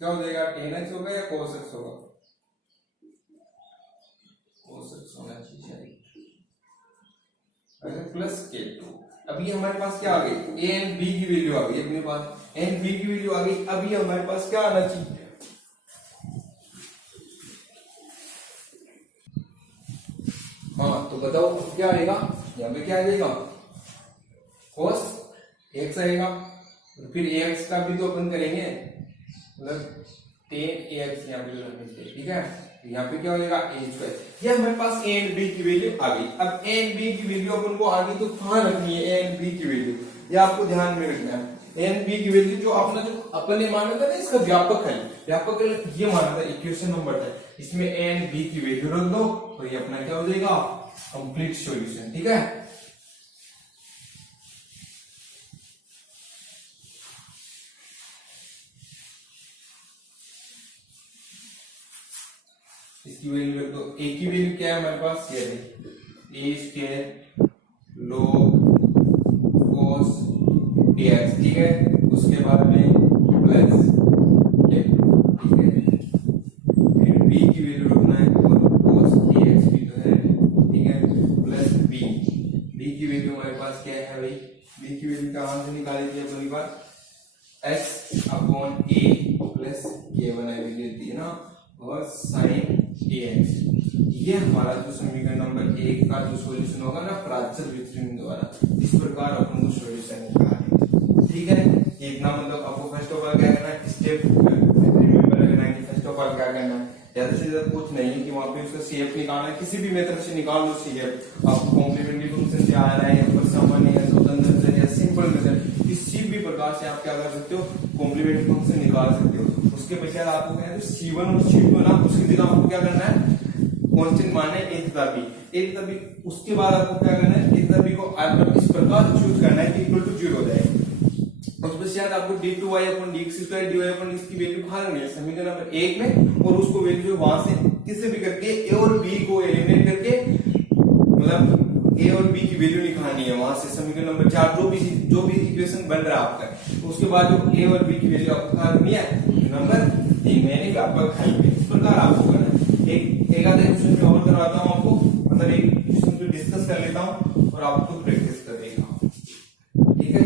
क्या हो जाएगा, tan x होगा या cos x होगा, cos x होना चाहिए, प्लस k2। अभी हमारे पास क्या आ गई, a एंड b की वैल्यू आ गई अपने पास, a एंड b की वैल्यू आ गई, अभी हमारे पास क्या आना चाहिए, हाँ तो बताओ क्या आएगा, यहाँ पे क्या आ जाएगा, cos x आएगा, और फिर ax का भी तो अपन करेंगे, मतलब tan ax यहाँ पे रखने चाहिए, ठीक है, यहाँ पे क्या हो जाएगा a स्क्वायर। ये हमारे पास a एंड b की वैल्यू आ गई। अब a एंड b की वैल्यू अपन को आगे तो कहाँ रखनी है, a एंड b की वैल्यू, ये आपको ध्यान में रखना है। a एंड b की वैल्यू जो अपना जो अपन ने माना था ना, इसका व्यापक है, व्यापक ये माना था, इक्वेशन नंबर था, इसमें a एंड b की वैल्यू रख दो, तो ये अपना क्या हो जाएगा, कंप्लीट सॉल्यूशन, ठीक है। इसकी वैल्यू रख दो, a की वैल्यू क्या है हमारे पास, ये है a square log cos dx, ठीक है, उसके बाद में प्लस ये, ठीक है, फिर b की वैल्यू रखना है, और cos dx भी तो है, ठीक है, प्लस b की वैल्यू हमारे पास क्या है भाई, b की वैल्यू कहां से निकाली थी अपनी बात, x upon a plus k1 देती है ना, और साइन ax, ये हमारा जो समीकरण नंबर 1 का जो सॉल्यूशन होगा ना प्राचल वितरण द्वारा, इस प्रकार अपन को सॉल्यूशन निकालना, ठीक है। ये इतना मतलब आपको फर्स्ट ऑफ ऑल क्या करना है, स्टेप रिमेंबर रखना है कि फर्स्ट ऑफ ऑल क्या करना है, ज्यादा से ज्यादा कुछ नहीं कि वहां पे उसका सीएफ निकालना है, किसी भी मेथड से निकाल लो सीएफ, आपको कॉम्प्लीमेंट्री फंक्शन से आ रहा है या सामान्य है, स्वतंत्र से या सिंपल मेथड, किसी भी प्रकार से आप क्या कर सकते हो, कॉम्प्लीमेंट्री फंक्शन निकाल सकते हो। उसके पश्चात आपको क्या है, C1 और C2 ना, उसकी जगह आपको क्या करना है, कांस्टेंट मान है a तथा b, उसके बाद आपको क्या करना है, a तथा b को इस प्रकार चूज करना है कि इक्वल टू 0 हो जाए। उसके बाद आपको d2y upon dx2 dy upon x की वैल्यू बाहर नहीं है समीकरण नंबर 1 में, और उसको वैल्यू वहां से किसी भी करके a और b को एलिमिनेट करके मतलब a और b की वैल्यू निकालनी है वहां से समीकरण नंबर 4 जो भी इक्वेशन बन रहा है आपका, उसके बाद जो a और b की वैल्यू आपको निकालनी है नंबर 3 में यानी व्यापक हल में। इस प्रकार आपको करना है। एक आधा क्वेश्चन में और करवाता हूं आपको, मतलब एक क्वेश्चन को डिस्कस कर लेता हूं और आपको प्रैक्टिस कर देगा, ठीक है।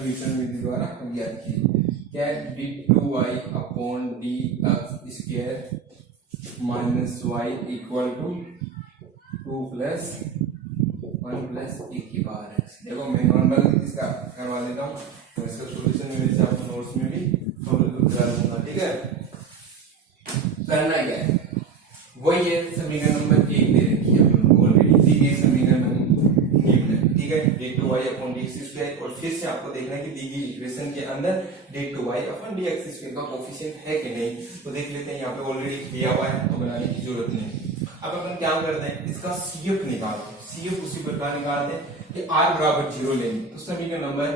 विचरण विधि द्वारा हम ज्ञात किए क्या d2y upon dx square minus y equal to 2 plus 1 plus e की पावर x। देखो मैं नॉर्मल इसका करवा देता हूँ, तो इसका सॉल्यूशन वैसे आपको नोट्स में भी सॉल्व करा दूंगा, ठीक है। करना क्या है, वही है समीकरण नंबर 1 दे रखी है ऑलरेडी, दी गई समीकरण ठीक है, d2y अपॉन dx स्क्वायर, और फिर से आपको देखना है कि दी गई इक्वेशन के अंदर d2y अपॉन dx स्क्वायर का कोफिशिएंट है कि नहीं, तो देख लेते हैं। यहाँ पे ऑलरेडी दिया हुआ है तो बनाने की जरूरत नहीं। अब अपन क्या करते हैं, इसका CF निकालते हैं। CF उसी प्रकार निकालते हैं कि r बराबर 0 लेंगे, तो समीकरण नंबर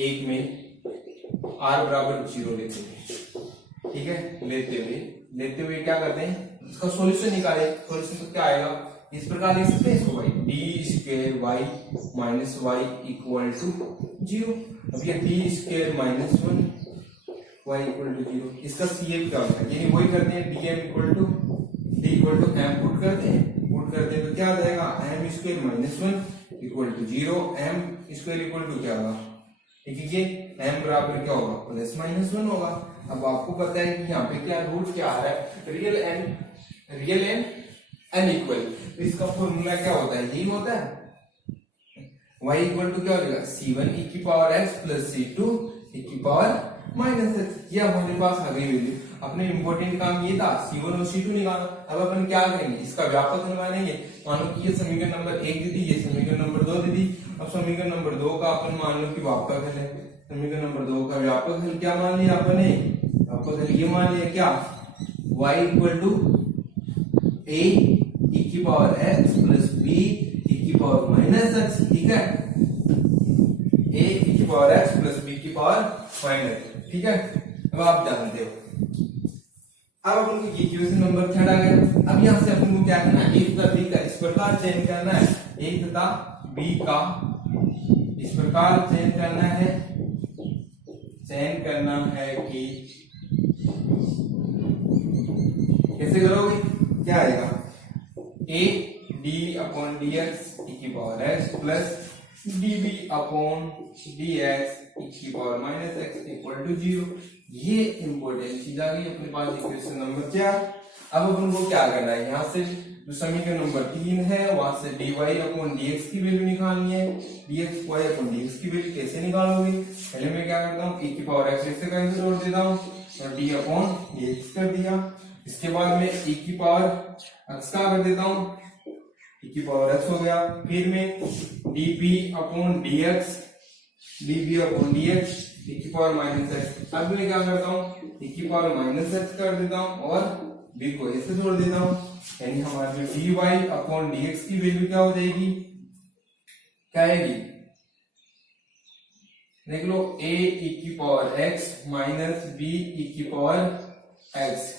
1 में r बराबर 0 लेते हैं, ठीक है। लेते हुए क्या करते हैं, इसका सॉल्यूशन निकाले। सॉल्यूशन तो क्या आएगा, इस प्रकार लिख सकते हैं इसको भाई, d square y minus y equal to 0। अब ये d square minus 1 y equal to 0, इसका CF क्या होता है, यानी वही करते हैं dm equal to d equal to m put करते हैं तो क्या आ जाएगा, m square minus 1 equal to 0, m square equal to क्या होगा, ठीक है, m बराबर क्या होगा, प्लस माइनस 1 होगा। अब आपको पता है कि यहाँ पे क्या रूट क्या आ रहा है, रियल n अनइक्वल, तो इसका फॉर्मूला क्या होता है, यही होता है y इक्वल टू क्या हो जाएगा, c1 e की power x plus c2 e की पावर माइनस x। ये हमारे पास आ गई वैल्यू। अपने इंपॉर्टेंट काम ये था c1 और c2 निकालना। अब अपन क्या करेंगे, इसका व्यापक निकालेंगे। मानो कि ये समीकरण नंबर 1 दी थी, ये समीकरण नंबर 2 दी थी। अब समीकरण नंबर 2 का अपन मान लो कि व्यापक हल है, समीकरण नंबर 2 का व्यापक हल क्या मान लिया अपन ने, व्यापक हल ये मान लिया क्या, y equal to a e की power x plus b e की पावर माइनस x, ठीक है, a e की पावर x प्लस b की पावर माइनस, ठीक है। अब आप जानते हो, अब अपन को इक्वेशन नंबर 3 आ गया। अब यहां से अपन को क्या करना है, a तथा b का इस प्रकार चयन करना है, a तथा b का इस प्रकार चयन करना है कि कैसे करोगे, क्या आएगा, a d upon dx e की power x plus db upon dx e की power minus x equal to 0। ये इंपॉर्टेंट चीज आ गई अपने पास इक्वेशन नंबर 4। अब अपन को क्या करना है, यहाँ से जो समीकरण नंबर 3 है वहां से dy अपॉन dx की वैल्यू निकालनी है। dx y अपॉन dx की वैल्यू कैसे निकालोगे, पहले मैं क्या करता हूँ, e की पावर x से कैसे जोड़ देता हूँ और d अपॉन dx कर दिया। इसके बाद में e की पावर x का कर देता हूँ, e की पावर x हो गया। फिर मैं dp अपॉन dx e की पावर माइनस x। अब मैं क्या करता हूँ, e की पावर माइनस x कर देता हूँ और b को ऐसे जोड़ देता हूँ, यानी हमारे जो dy अपॉन dx की वैल्यू क्या हो जाएगी, क्या आएगी, देख लो, a e की power x minus b e की पावर x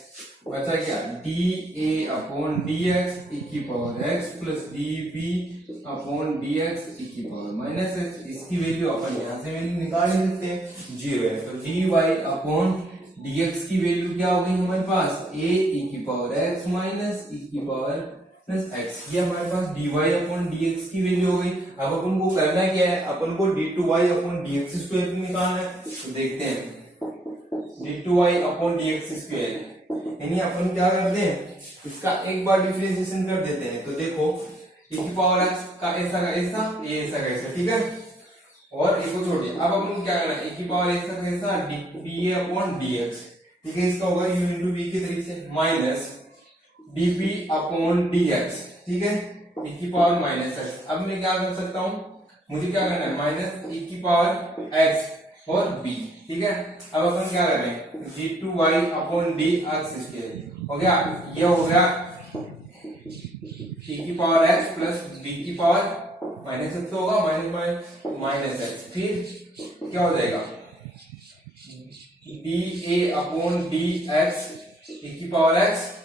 बचा क्या, dA अपॉन dx e की power x plus dB upon dx e की पावर माइनस x। इसकी वैल्यू अपन यहाँ से वैल्यू निकाल सकते हैं, 0 है, तो dy अपॉन dx की वैल्यू क्या हो गई हमारे पास a e की पावर x माइनस e की पावर प्लस x, ये हमारे पास dy अपॉन dx की वैल्यू हो गई। अब अपन को करना क्या है, अपन को d2y अपॉन dx स्क्वायर निकालना है। तो देखते हैं d2y अपॉन dx स्क्वायर, यानी अपन क्या करते हैं, इसका एक बार डिफरेंशिएशन कर देते हैं। तो देखो e की पावर x का ऐसा, ये ऐसा का ऐसा, ठीक है, और एक को छोड़िए। अब अपन को क्या करना है, e की पावर ऐसा का ऐसा dA अपॉन dx, ठीक है, इसका होगा u इंटू v की तरीके से माइनस dp अपॉन dx, ठीक है, e की पावर माइनस x। अब मैं क्या कर सकता हूं, मुझे क्या करना है, माइनस e की पावर x और b, ठीक है। अब अपन क्या कर रहे हैं, g2y अपॉन dx स्क्वायर हो गया, ये हो गया e की पावर x प्लस b की पावर माइनस x होगा, माइनस x, फिर क्या हो जाएगा dA अपॉन dx e की power x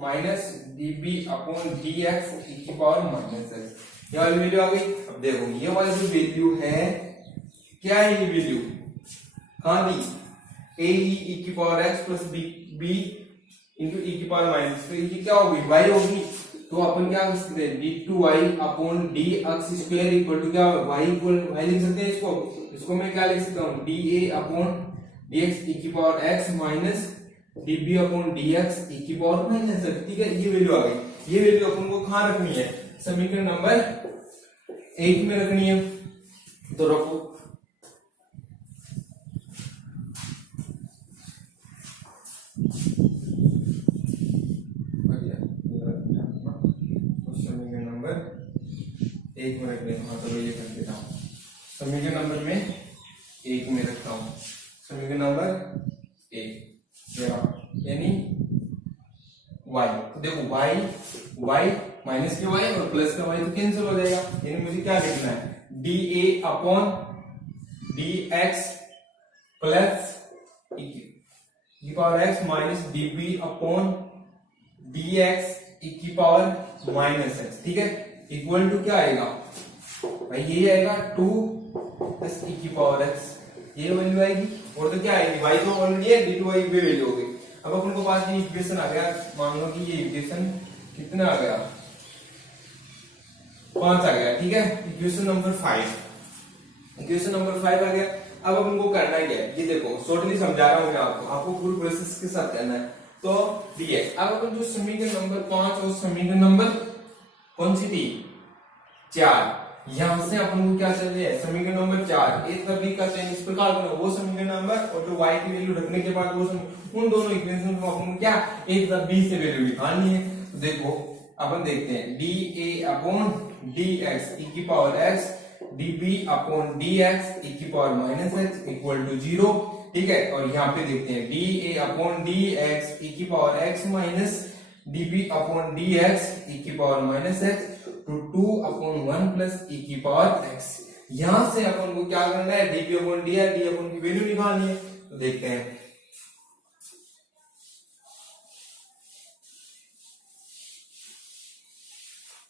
minus dB upon dx e की पावर माइनस x, ये वाली वैल्यू आ गई। अब देखो ये वाली जो वैल्यू है, क्या है ये वैल्यू, कहां दी, a e की power x plus b into e की पावर माइनस, तो ये क्या होगी, y होगी। तो अपन क्या कर सकते हैं, d2y upon dx square equal to क्या, y इक्वल y लिख सकते हैं इसको मैं क्या लिख सकता हूँ, dA अपॉन dx e की power x minus dB upon dx e की पावर माइनस x, ठीक है, ये वैल्यू आ गई। ये वैल्यू अपन को कहां रखनी है, समीकरण नंबर 1 में रखनी है। तो रखो, समीकरण नंबर 1 में रख देता हूं। तो ये कर देता हूं, समीकरण नंबर में 1 में रखता हूं, समीकरण नंबर 1 यानी y, तो देखो y माइनस के y और प्लस का y तो कैंसिल हो जाएगा, यानी मुझे क्या लिखना है, dA upon dx plus e की power x minus dB upon dx e की पावर माइनस x, ठीक है, इक्वल टू क्या आएगा भाई, ये आएगा 2 प्लस e की पावर x, ये वैल्यू आएगी। और तो क्या आएगी, y तो ऑलरेडी है, d2y भी वैल्यू हो गई। अब अपन को पास ये इक्वेशन आ गया, मान लो कि ये इक्वेशन कितना आ गया, 5 आ गया, ठीक है, इक्वेशन नंबर 5, इक्वेशन नंबर 5 आ गया। अब अपन को करना है क्या, ये देखो शॉर्टली समझा रहा हूं मैं आपको पूरी प्रोसेस के साथ करना है। तो dx, अब अपन जो समीकरण नंबर 5 और समीकरण नंबर कौन सी थी, 4, यहां से अपन को क्या चाहिए, समीकरण नंबर 4 एक तरफ का चेंज इस प्रकार बना, वो समीकरण नंबर और जो y की वैल्यू रखने के बाद वो उन दोनों इक्वेशन को अपन को क्या एक तरफ b से वैल्यू निकालनी है। तो देखो अपन देखते हैं, dA अपॉन dx e की power x dB upon dx e की power minus x equal to 0, ठीक है। और यहाँ पे देखते हैं dA अपॉन dx e की power x minus dB upon dx e की power minus x to 2 upon 1 plus e की पावर x। यहां से अपन को क्या करना है, dB upon dx, d upon की वैल्यू निकालनी है। तो देखते हैं,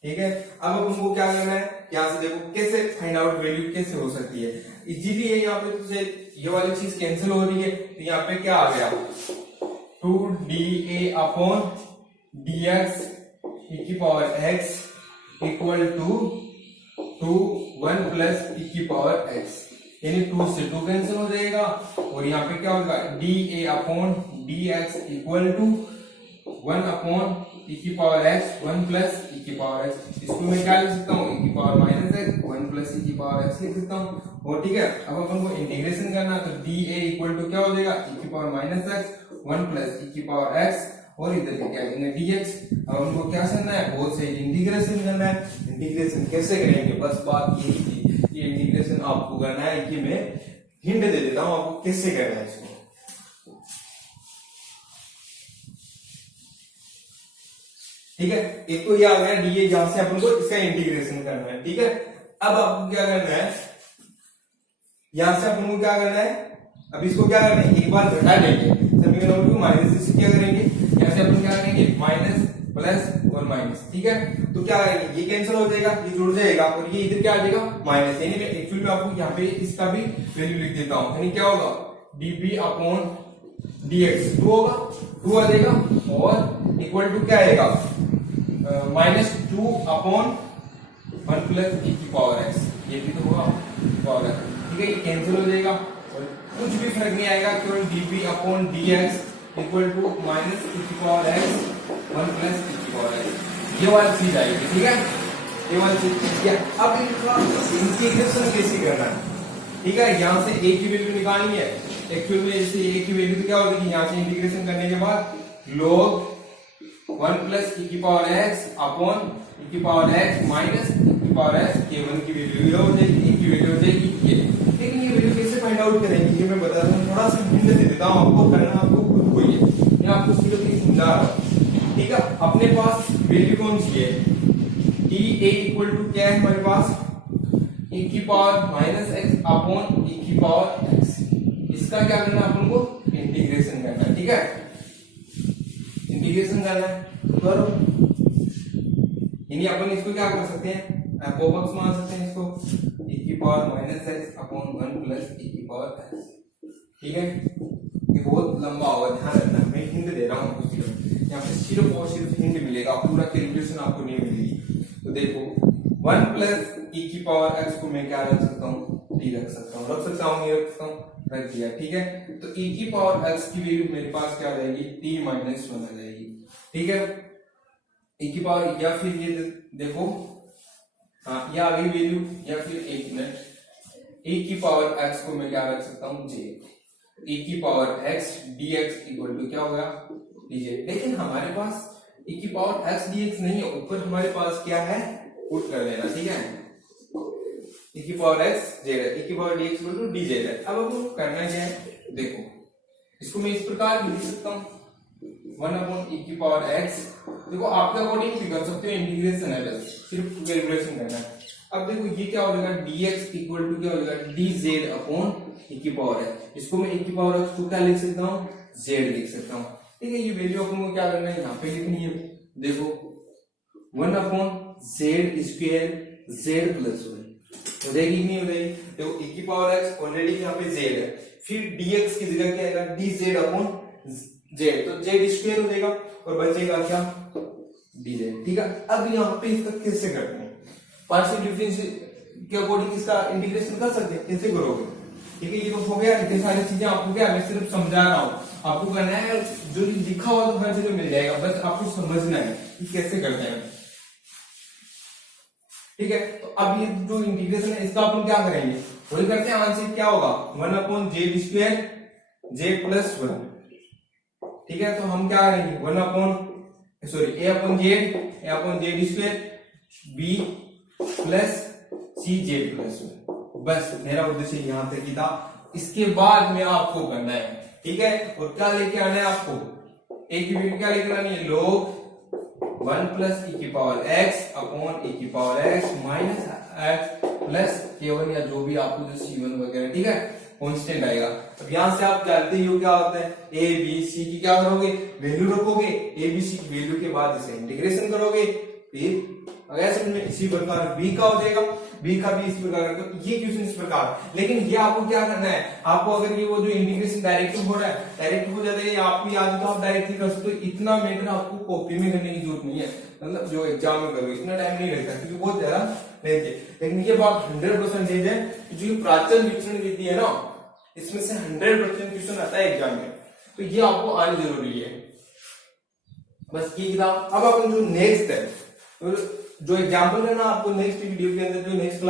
ठीक है। अब अपन को क्या करना है, यहां से देखो कैसे फाइंड आउट वैल्यू कैसे हो सकती है, इजीली है। यहाँ पे तो ये वाली चीज कैंसिल हो रही है, तो यहाँ पे क्या आ गया, 2dA अपॉन dx e की power x equal to 1 plus e की पावर x, यानी 2 से 2 कैंसिल हो जाएगा। और यहाँ पे क्या होगा, dA upon dx equal to 1 upon e की पावर x 1 प्लस e की पावर x। इसको मैं क्या लिख सकता हूँ, e की power minus x 1 plus e की पावर x लिख सकता हूँ। और ठीक है, अब अपन को इंटीग्रेशन करना है, तो dA इक्वल टू क्या हो जाएगा, e की power minus x 1 plus e की पावर x, और इधर क्या है dx। अब हमको क्या करना है, बहुत से इंटीग्रेशन करना है। इंटीग्रेशन कैसे करेंगे, बस बात यही थी, ये इंटीग्रेशन आपको करना है कि मैं हिंट दे देता हूं आपको कैसे करना है इसको। ठीक है, एक तो ये आ गया dA, जहां से अपन को इसका इंटीग्रेशन करना है। ठीक है, अब आपको क्या करना है, यहां से अपन को क्या करना है, अब इसको क्या करना है, एक बार घटा देंगे समीकरण को, माइनस से क्या करेंगे, यहाँ से अपन क्या करेंगे, माइनस प्लस और माइनस। ठीक है, तो क्या करेंगे, ये कैंसिल हो जाएगा, ये जुड़ जाएगा, और ये इधर क्या आ जाएगा माइनस। यानी मैं एक्चुअली में आपको यहाँ पे इसका भी वैल्यू लिख देता हूँ, यानी क्या होगा, dB अपॉन dx 2 होगा, 2 आ जाएगा और इक्वल टू क्या आएगा -2 अपॉन 1 प्लस e की पावर x, ये भी तो होगा पावर x, ठीक है, ये कैंसिल हो जाएगा और कुछ भी फर्क नहीं आएगा, केवल dp upon dx equal to minus e की पावर x 1 प्लस e की पावर x, ये वाली चीज आएगी, ठीक है, ये वाली चीज क्या। अब इनका इंटीग्रेशन कैसे करना है, ठीक है, यहाँ से a की वैल्यू निकालनी है, एक्चुअल में जैसे a की वैल्यू तो क्या होती है, यहाँ से इंटीग्रेशन करने के बाद log 1 प्लस e की पावर x अपॉन e की पावर x माइनस e की पावर x, k1 की वैल्यू ये हो जाएगी, e की वैल्यू हो जाएगी ये। लेकिन ये वैल्यू कैसे फाइंड आउट करेंगे ये मैं बता दूं, थोड़ा सा हिंट दे देता हूं आपको, करना आपको खुद को ही है, मैं आपको सिर्फ समझा रहा हूं, ठीक है। अपने पास वैल्यू कौन सी है, e a इक्वल टू क्या है हमारे पास, e की power minus x upon e की पावर x, इसका क्या करना है अपन को, इंटीग्रेशन करना है, ठीक है, इंटीग्रेशन करना है, करो, यानी अपन इसको क्या कर सकते हैं, कोबक्स मान सकते हैं इसको, e की power minus x upon 1 plus e की पावर x, ठीक है, ये बहुत लंबा होगा, ध्यान रखना, मैं हिंट दे रहा हूँ आपको, सिर्फ यहाँ पे सिर्फ और सिर्फ हिंट मिलेगा, पूरा कैलकुलेशन आपको नहीं मिलेगी। तो देखो 1 प्लस e की पावर x को मैं क्या रख सकता हूँ, t रख सकता हूँ, रख सकता हूँ, नहीं रख सकता हूँ, रख दिया, ठीक है। तो e की पावर x की वैल्यू मेरे पास क्या आ जाएगी, t माइनस 1 आ जाएगी, ठीक है, e की पावर, या फिर ये देखो, हाँ ये आ गई वैल्यू, या फिर एक मिनट, e की पावर x को मैं क्या रख सकता हूँ, j, e की power x dx equal to क्या होगा, dj। लेकिन हमारे पास e की पावर x dx नहीं है, ऊपर हमारे पास क्या है, पुट कर देना, ठीक है, e की पावर x j है, e की power dx equal to dj है। अब हमको करना क्या है, देखो इसको मैं इस प्रकार लिख सकता हूँ 1 अपॉन e की पावर x, देखो आपके अकॉर्डिंग भी कर सकते हो, इंटीग्रेशन है बस, सिर्फ कैलकुलेशन करना है। अब देखो ये क्या हो जाएगा, dx इक्वल टू क्या हो जाएगा, dz अपॉन e की पावर x, इसको मैं e की पावर x को क्या लिख सकता हूँ, z लिख सकता हूँ, ठीक है। ये वैल्यू अपन को क्या करना है, यहाँ पे लिखनी है, देखो 1 upon z square z plus 1 हो जाएगी, नहीं हो जाएगी, देखो e की पावर x ऑलरेडी यहाँ पे z है, फिर dx की जगह क्या आएगा, dz अपॉन z, तो z स्क्वायर हो जाएगा और बचेगा क्या, dz, ठीक है। अब यहाँ पे इसका कैसे करते हैं, पार्शियल डिफरेंस के अकॉर्डिंग इसका इंटीग्रेशन कर सकते हैं, कैसे करोगे, ठीक है, ये तो हो गया, इतनी सारी चीजें आपको क्या, मैं सिर्फ समझा रहा हूँ, आपको करना है, जो लिखा हुआ तो हर जगह मिल जाएगा, बस आपको समझना है कि कैसे करते हैं, ठीक है। तो अब ये जो इंटीग्रेशन है इसका अपन क्या करेंगे, वही करते हैं, आंसर क्या होगा 1 upon Z square J plus 1, ठीक है। तो हम क्या करेंगे 1 upon sorry A upon Z square B plus C Z plus 1, बस मेरा उद्देश्य यहां तक ही था, इसके बाद में आपको करना है, ठीक है, और क्या लेके आना है आपको, ए की वैल्यू क्या लेके आनी है, log 1 प्लस e की पावर x अपॉन e की power x minus x plus k1 या जो भी आपको जो c1 वगैरह, ठीक है, कांस्टेंट आएगा। अब यहां से आप जानते ही हो क्या होता है, a b c की क्या करोगे, वैल्यू रखोगे, a b c की वैल्यू के बाद इसे इंटीग्रेशन करोगे, फिर अगर समझ में इसी प्रकार b का हो जाएगा, b का भी इसी प्रकार, तो ये क्वेश्चन इस प्रकार। लेकिन ये आपको क्या करना है, आपको अगर ये वो जो इंटीग्रेशन डायरेक्ट हो रहा है, डायरेक्ट हो जाता है, आपको याद हो तो आप डायरेक्टली कर सकते हो, इतना मैटर आपको कॉपी में करने की जरूरत नहीं है, मतलब जो एग्जाम में करोगे इतना टाइम नहीं लगता, क्योंकि बहुत ज्यादा लेंथ है। लेकिन ये बात 100% है, जो प्राचीन विचरण विधि है ना, इसमें से 100% क्वेश्चन आता है एग्जाम में, तो ये आपको आनी जरूरी है, बस ये था। अब अपन जो नेक्स्ट है, जो एग्जाम्पल है ना, आपको नेक्स्ट वीडियो के अंदर जो नेक्स्ट